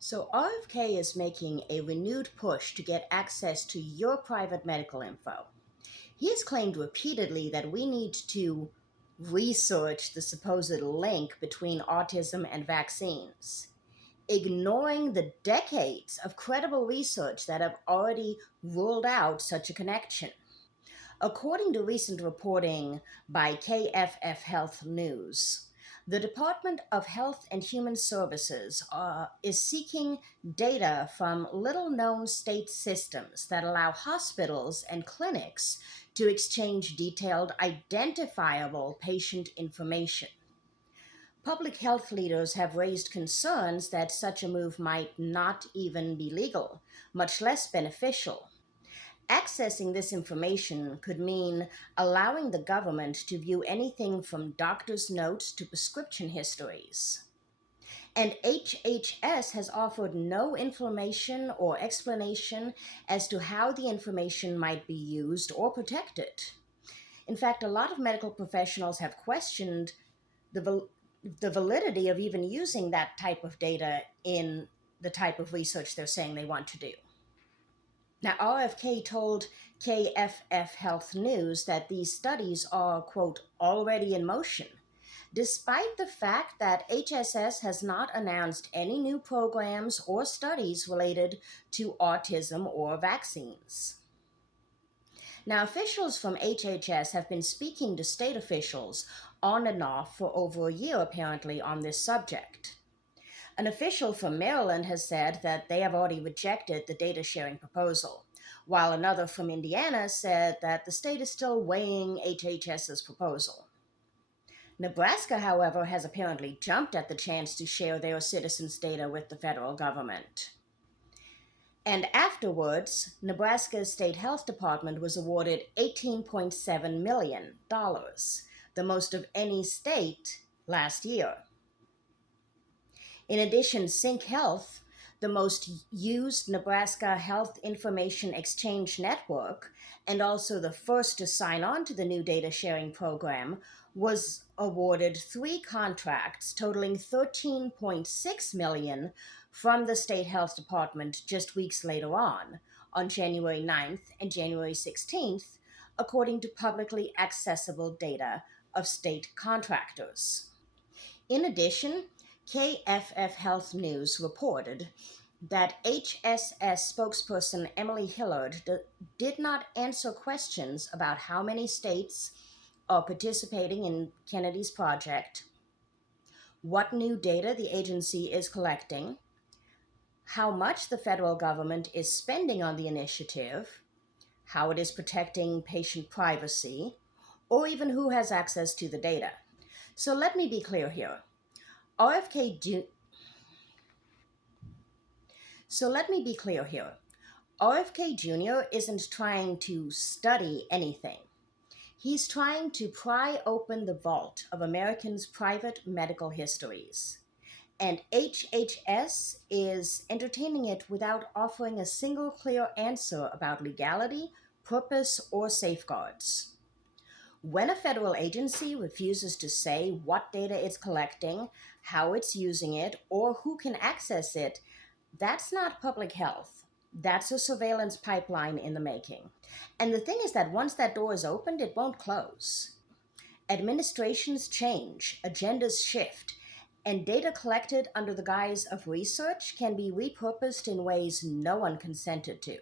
So, RFK is making a renewed push to get access to your private medical info. He has claimed repeatedly that we need to research the supposed link between autism and vaccines, ignoring the decades of credible research that have already ruled out such a connection. According to recent reporting by KFF Health News, the Department of Health and Human Services is seeking data from little known state systems that allow hospitals and clinics to exchange detailed, identifiable patient information. Public health leaders have raised concerns that such a move might not even be legal, much less beneficial. Accessing this information could mean allowing the government to view anything from doctor's notes to prescription histories. And HHS has offered no information or explanation as to how the information might be used or protected. In fact, a lot of medical professionals have questioned the validity of even using that type of data in the type of research they're saying they want to do. Now, RFK told KFF Health News that these studies are, quote, already in motion, despite the fact that HSS has not announced any new programs or studies related to autism or vaccines. Now, officials from HHS have been speaking to state officials on and off for over a year, apparently, on this subject. An official from Maryland has said that they have already rejected the data sharing proposal, while another from Indiana said that the state is still weighing HHS's proposal. Nebraska, however, has apparently jumped at the chance to share their citizens' data with the federal government. And afterwards, Nebraska's state health department was awarded $18.7 million, the most of any state last year. In addition, Sync Health, the most used Nebraska Health Information Exchange network, and also the first to sign on to the new data sharing program, was awarded 3 contracts totaling $13.6 million from the state health department just weeks later on January 9th and January 16th, according to publicly accessible data of state contractors. In addition, KFF Health News reported that HSS spokesperson Emily Hillard did not answer questions about how many states are participating in Kennedy's project, what new data the agency is collecting, how much the federal government is spending on the initiative, how it is protecting patient privacy, or even who has access to the data. So let me be clear here. RFK Jr. isn't trying to study anything. He's trying to pry open the vault of Americans' private medical histories. And HHS is entertaining it without offering a single clear answer about legality, purpose, or safeguards. When a federal agency refuses to say what data it's collecting, how it's using it, or who can access it, that's not public health. That's a surveillance pipeline in the making. And the thing is that once that door is opened, it won't close. Administrations change, agendas shift, and data collected under the guise of research can be repurposed in ways no one consented to.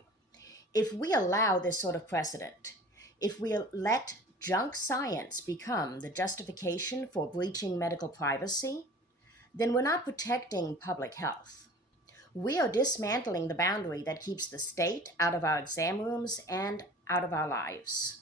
If we allow this sort of precedent, if we let junk science become the justification for breaching medical privacy, then we're not protecting public health. We are dismantling the boundary that keeps the state out of our exam rooms and out of our lives.